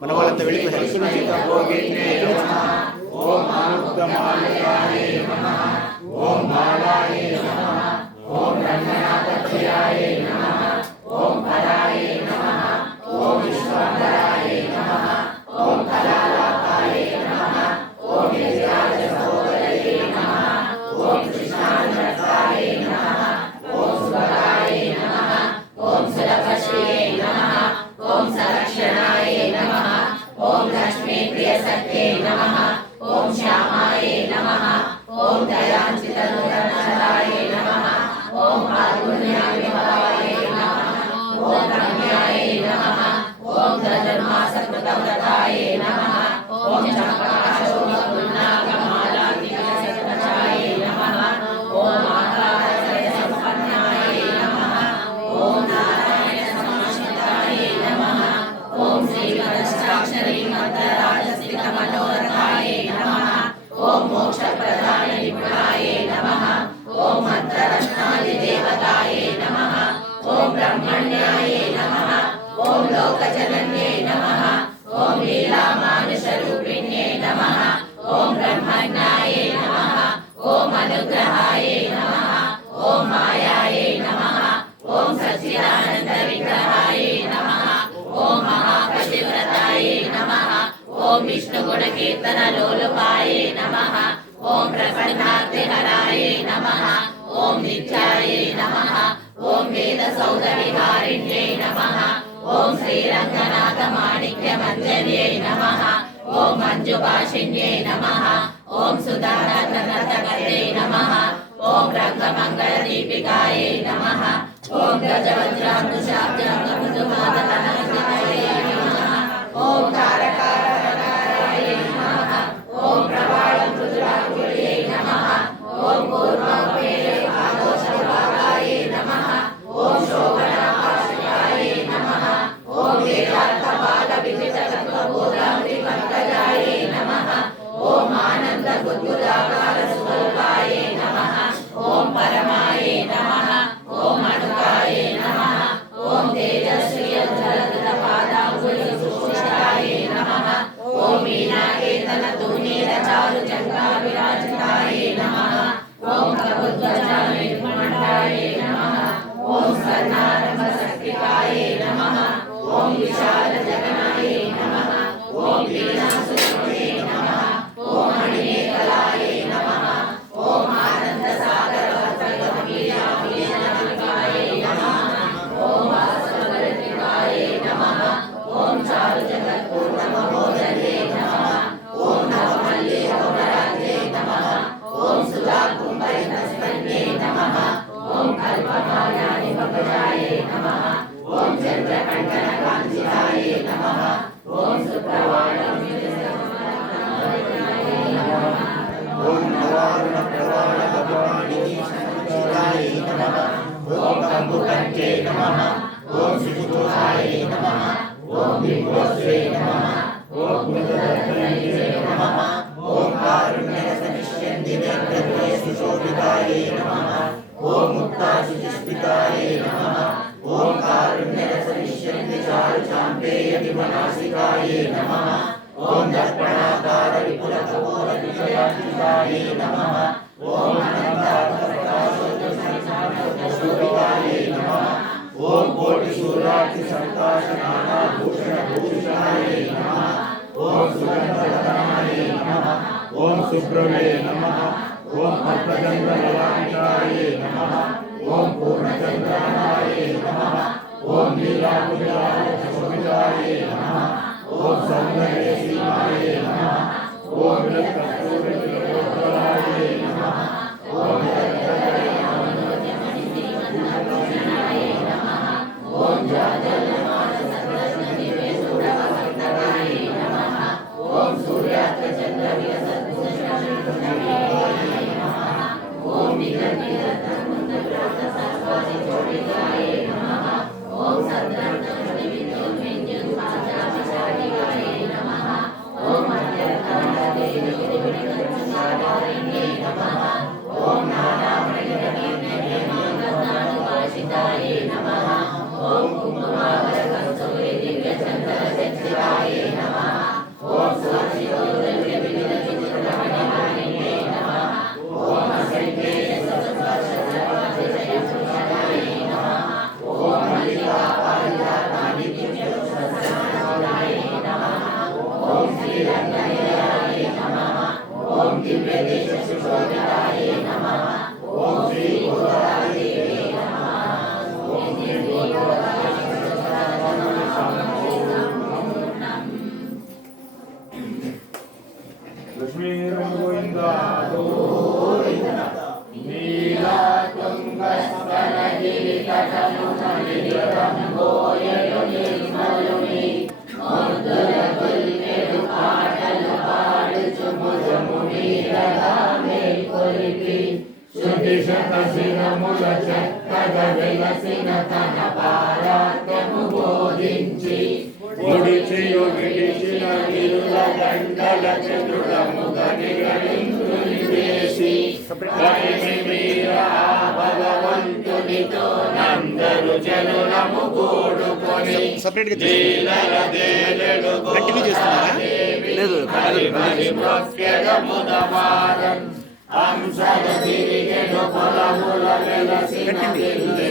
మనవాళ్ళంతా వెళ్ళిపోయారు ఓం ఓం नमः ॐ श्यामाय नमः ॐ दयाञ्चितनुरनराय नमः ॐ कारुण्याविभाय नमः ॐ रम्याय नमः ॐ धनुर्मासकृतव्रताय कीर्तन लोलुपाय नमः ॐ प्रसन्नार्तिहराय नमः ॐ नित्याय नमः ॐ वेदसौधविहारिण्यै नमः ॐ श्रीरङ्गनाथमाणिक्यमञ्जन्यै नमः ॐ मञ्जुभाषिण्यै नमः ॐ सुधारतनर्तकर्यै नमः ॐ रङ्गमङ्गलदीपिकायै नमः ॐ गजवज्रान्तुशाब्जाङ्गमृदुमातनः విభూషాయ నమః ఓం విభూషే నమః ఓం విభూషే నమః ఓం కారుణ్య సనిష్యంతి జగత్ప్రియ సుశోభితాయ నమః ఓం ముక్తా సుచిష్ఠితాయ ఓం కారుణ్య సనిష్యంతి చారు చాంపేయతి వనాసికాయ నమః ఓం దర్పణాకార విపుల కపోల విషయాయ నమః ఓం శుభ్రవే నమ. ఓం హస్తచంద్ర లలాటికాయ నమ. ఓం పూర్ణచంద్రాయ నమ. ఓం నీలాకులాయ నమ. ఓం సౌందర్యేశీ ಶ್ರೀರಾಮ ಗೋವಿಂದ ಗೋವಿಂದ ನೀಲ ತುಂಗಸ್ತನ ಗಿರಿ ಕಟನು ನಲಿಗರಂ ಗೋಯಲು ನಿರ್ಮಲುನಿ ಮೊದಲ ಕೊಲ್ಲೆಡು ಪಾಟಲು ಪಾಡುಚು ಮುಜಮು ನೀರದ ಮೇಲ್ಕೊಲಿಪಿ ಶುದ್ಧಿ ಶತ ಶಿರಮುಲ ಚಕ್ರ చక్కగా వెలసిన తన పారాత్యము బోధించి పొడిచియు విడిచిన విరుల దండల చతురముగ నిగళిందుని వేసి కలిమి మీర ఆ భగవంతునితో నందరు జనులము కూడుకొని లీలల చేస్తున్నారా? లేదు. అంశల తిరిగెడు పెట్టింది